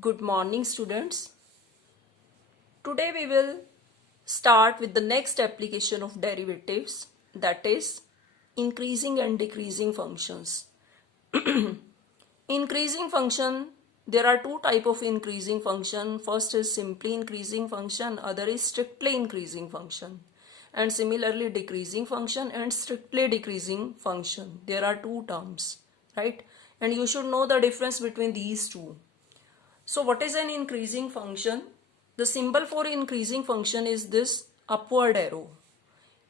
Good morning, students. Today we will start with the next application of derivatives, that is increasing and decreasing functions. Increasing function, there are two type of increasing function. First is simply increasing function, other is strictly increasing function. And similarly decreasing function and strictly decreasing function. There are two terms, right? And you should know the difference between these two. So what is an increasing function? The symbol for increasing function is this upward arrow.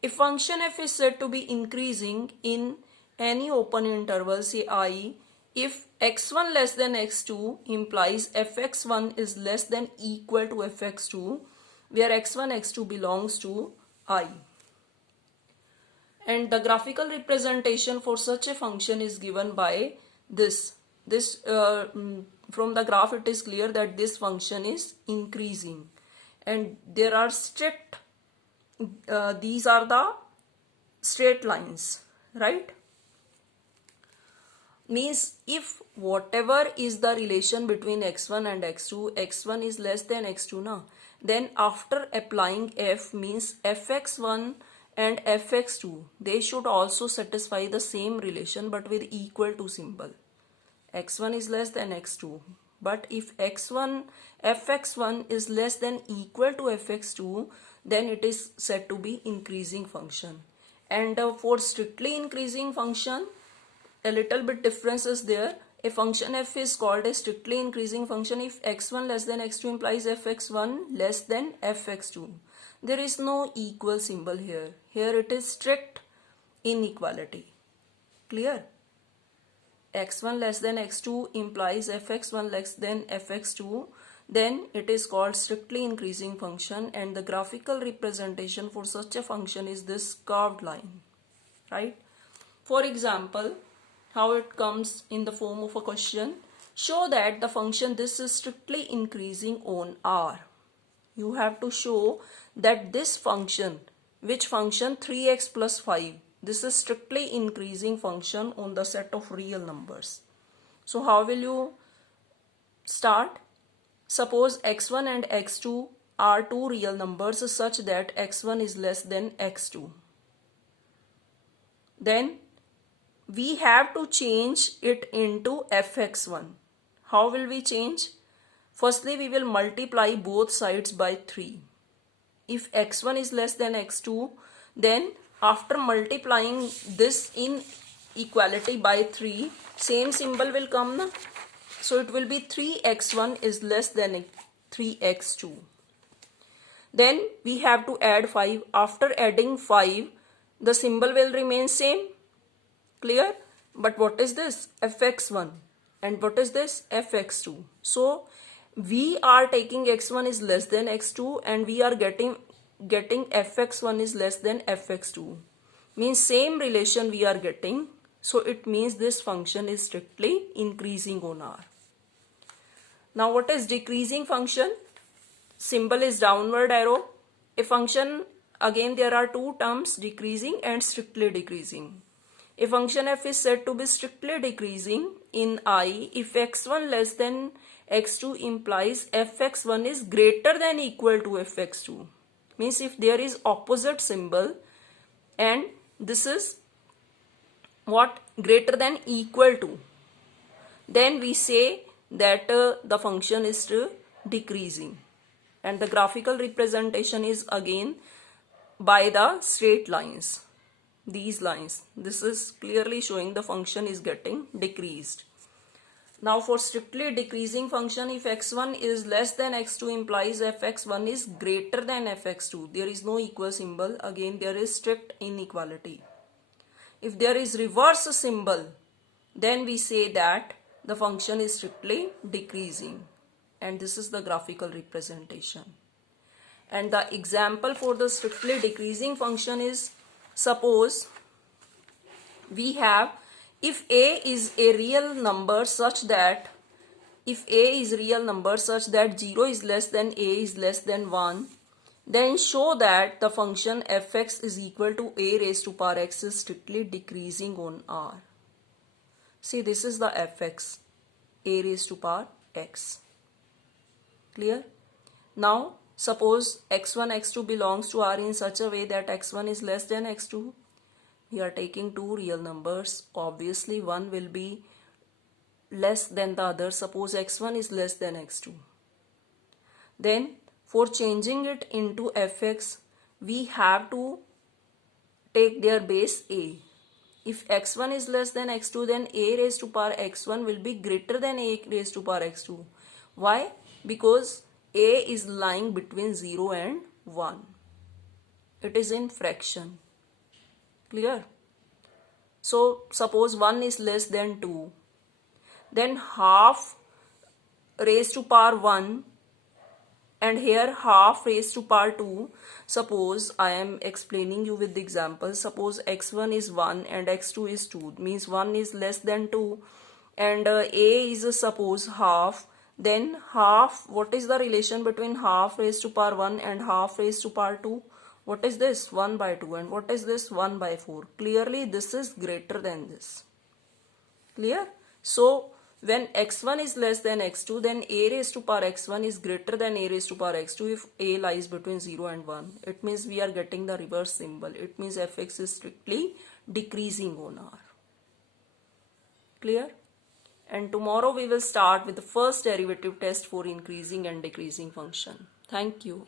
If function f is said to be increasing in any open interval, say I, if x1 less than x2 implies fx1 is less than equal to fx2, where x1, x2 belongs to I. And the graphical representation for such a function is given by this. From the graph it is clear that this function is increasing, and there are strict these are the straight lines, right? Means if whatever is the relation between x1 and x2, x1 is less than x2 now, then after applying f means fx1 and fx2, they should also satisfy the same relation but with equal to symbol. X1 is less than x2, but if fx1 is less than equal to fx2, then it is said to be increasing function. And for strictly increasing function, a little bit difference is there. A function f is called a strictly increasing function if x1 less than x2 implies fx1 less than fx2. There is no equal symbol here. Here it is strict inequality. Clear? X1 less than x2 implies fx1 less than fx2, then it is called strictly increasing function, and the graphical representation for such a function is this curved line, right? For example, how it comes in the form of a question: show that the function this is strictly increasing on R. You have to show that this function, which function 3x plus 5, this is strictly increasing function on the set of real numbers. So how will you start? Suppose x1 and x2 are two real numbers such that x1 is less than x2. Then we have to change it into fx1. How will we change? Firstly, we will multiply both sides by 3. If x1 is less than x2, then after multiplying this inequality by 3, same symbol will come na? So it will be 3x1 is less than 3x2. Then we have to add 5. After adding 5, the symbol will remain same. Clear? But what is this? fx1. And what is this? fx2. So we are taking x1 is less than x2 and we are getting fx1 is less than fx2. Means same relation we are getting. So it means this function is strictly increasing on R. Now what is decreasing function? Symbol is downward arrow. A function, again there are two terms, decreasing and strictly decreasing. A function f is said to be strictly decreasing in I if x1 less than x2 implies fx1 is greater than equal to fx2. Means if there is opposite symbol and this is what? Greater than equal to, then we say that the function is decreasing. And the graphical representation is again by the straight lines. These lines. This is clearly showing the function is getting decreased. Now for strictly decreasing function, if x1 is less than x2 implies fx1 is greater than fx2. There is no equal symbol. Again there is strict inequality. If there is reverse symbol, then we say that the function is strictly decreasing. And this is the graphical representation. And the example for the strictly decreasing function is, suppose we have, if a is a real number such that 0 is less than a is less than 1, then show that the function fx is equal to a raised to power x is strictly decreasing on R. See, this is the fx, a raised to power x. Clear? Now suppose x1 x2 belongs to R in such a way that x1 is less than x2. We are taking two real numbers. Obviously one will be less than the other. Suppose x1 is less than x2. Then for changing it into fx, we have to take their base a. If x1 is less than x2, then a raised to power x1 will be greater than a raised to power x2. Why? Because a is lying between 0 and 1. It is in fraction. Clear? So suppose 1 is less than 2. Then half raised to power 1 and here half raised to power 2. Suppose I am explaining you with the example. Suppose x1 is 1 and x2 is 2. Means 1 is less than 2 and a is suppose half. Then half, what is the relation between half raised to power 1 and half raised to power 2? What is this? 1 by 2. And what is this? 1 by 4. Clearly this is greater than this. Clear? So when x1 is less than x2, then a raised to power x1 is greater than a raised to power x2 if a lies between 0 and 1. It means we are getting the reverse symbol. It means fx is strictly decreasing on R. Clear? And tomorrow we will start with the first derivative test for increasing and decreasing function. Thank you.